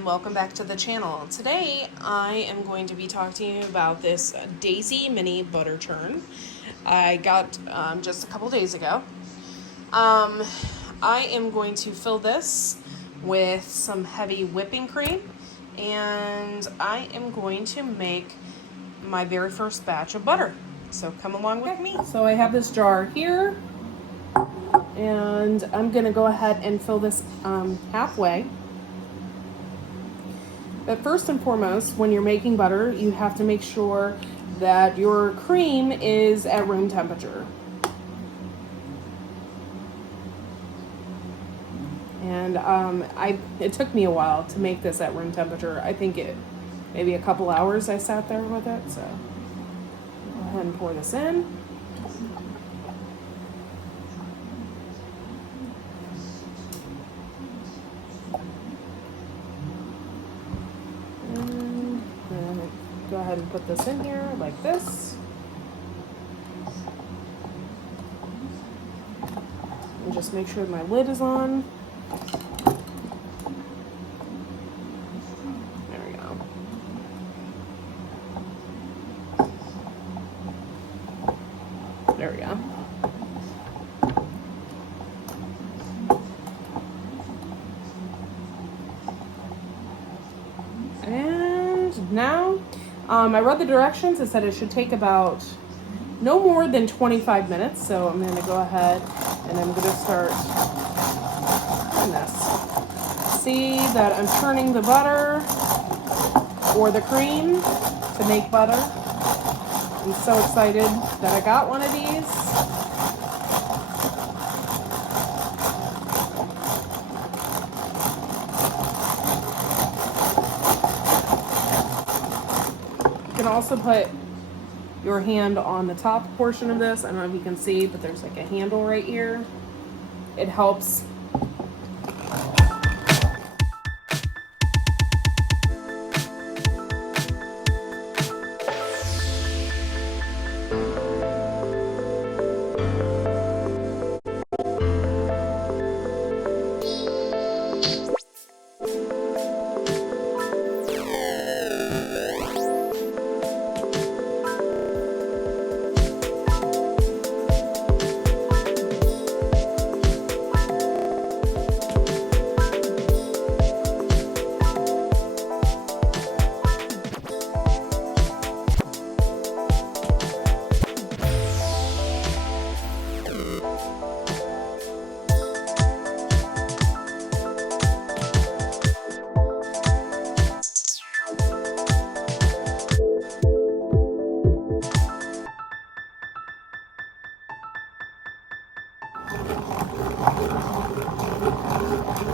and welcome back to the channel. Today I am going to be talking to you about this Dazey mini butter churn I got just a couple days ago. I am going to fill this with some heavy whipping cream, and I am going to make my very first batch of butter. So come along with me. So I have this jar here, and I'm going to go ahead and fill this halfway. But first and foremost, when you're making butter, you have to make sure that your cream is at room temperature. And it took me a while to make this at room temperature. I think maybe a couple hours I sat there with it. So go ahead and pour this in. Go ahead and put this in here like this. And just make sure my lid is on. There we go. There we go. And now, I read the directions. It said it should take about no more than 25 minutes. So I'm going to go ahead and I'm going to start doing this. See that I'm churning the butter or the cream to make butter. I'm so excited that I got one of these. You can also put your hand on the top portion of this. I don't know if you can see, but there's like a handle right here. It helps.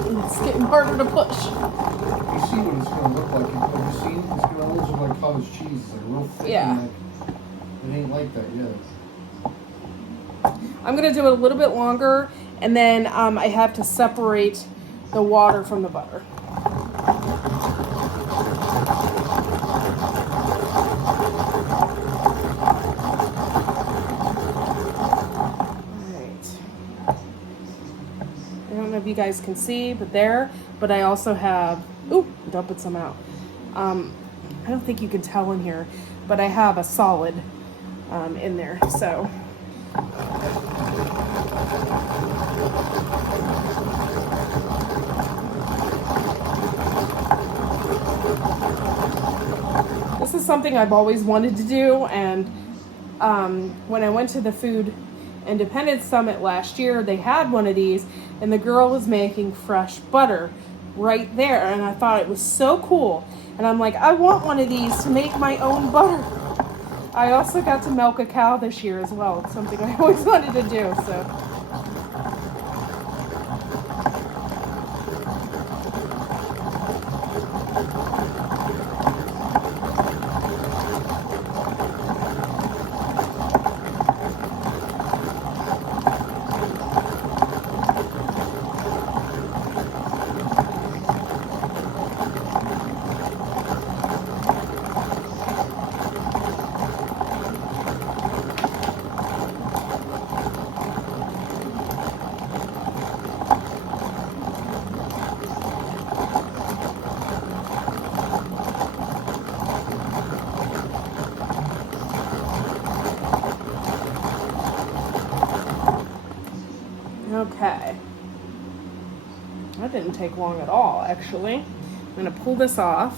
It's getting harder to push. You see what it's going to look like. Have you seen? It's going to almost look like cottage cheese. It's like real thick. Yeah. And it ain't like that yet. I'm going to do it a little bit longer, and then I have to separate the water from the butter. I don't know if you guys can see, but I also have, dumping some out. I don't think you can tell in here, but I have a solid in there, so. This is something I've always wanted to do, and when I went to the Food Independence Summit last year, they had one of these, and the girl was making fresh butter right there, and I thought it was so cool. And I'm like, I want one of these to make my own butter. I also got to milk a cow this year as well. It's something I always wanted to do, so. Okay. That didn't take long at all, actually. I'm going to pull this off,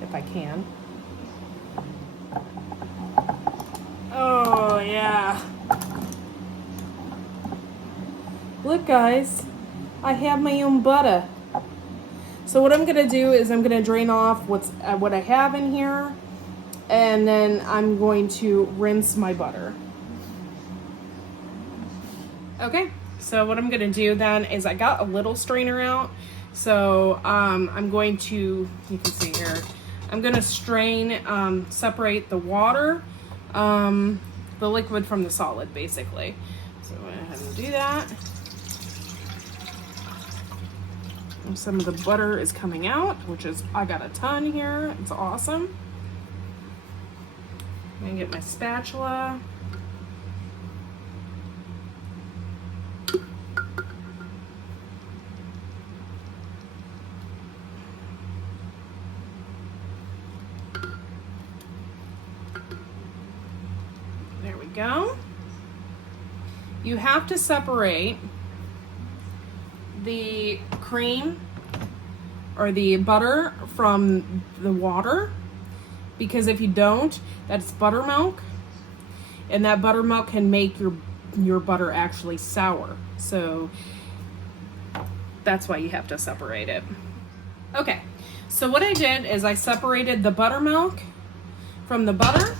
if I can. Oh, yeah. Look, guys. I have my own butter. So what I'm going to do is I'm going to drain off what I have in here, and then I'm going to rinse my butter. Okay, so what I'm going to do then is I got a little strainer out. So I'm going to, you can see here, I'm going to strain, separate the water, the liquid from the solid, basically. So I'm going to go ahead and do that. And some of the butter is coming out, which is, I got a ton here. It's awesome. I'm going to get my spatula. There we go. You have to separate the cream or the butter from the water, because if you don't, that's buttermilk, and that buttermilk can make your butter actually sour. So that's why you have to separate it. Okay, so what I did is I separated the buttermilk from the butter,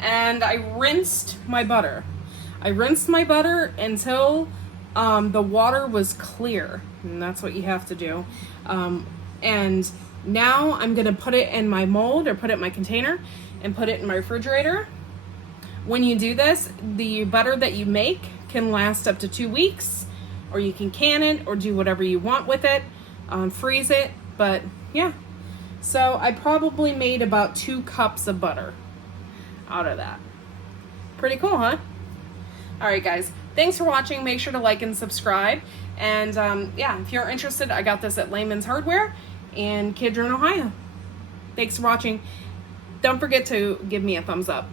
and I rinsed my butter. I rinsed my butter until the water was clear, and that's what you have to do. And now I'm gonna put it in my mold, or put it in my container, and put it in my refrigerator. When you do this, the butter that you make can last up to 2 weeks, or you can can it, or do whatever you want with it, freeze it, but yeah. So I probably made about 2 cups of butter out of that. Pretty cool, huh? All right, guys. Thanks for watching. Make sure to like and subscribe. And yeah, if you're interested, I got this at Layman's Hardware in Kidron, Ohio. Thanks for watching. Don't forget to give me a thumbs up.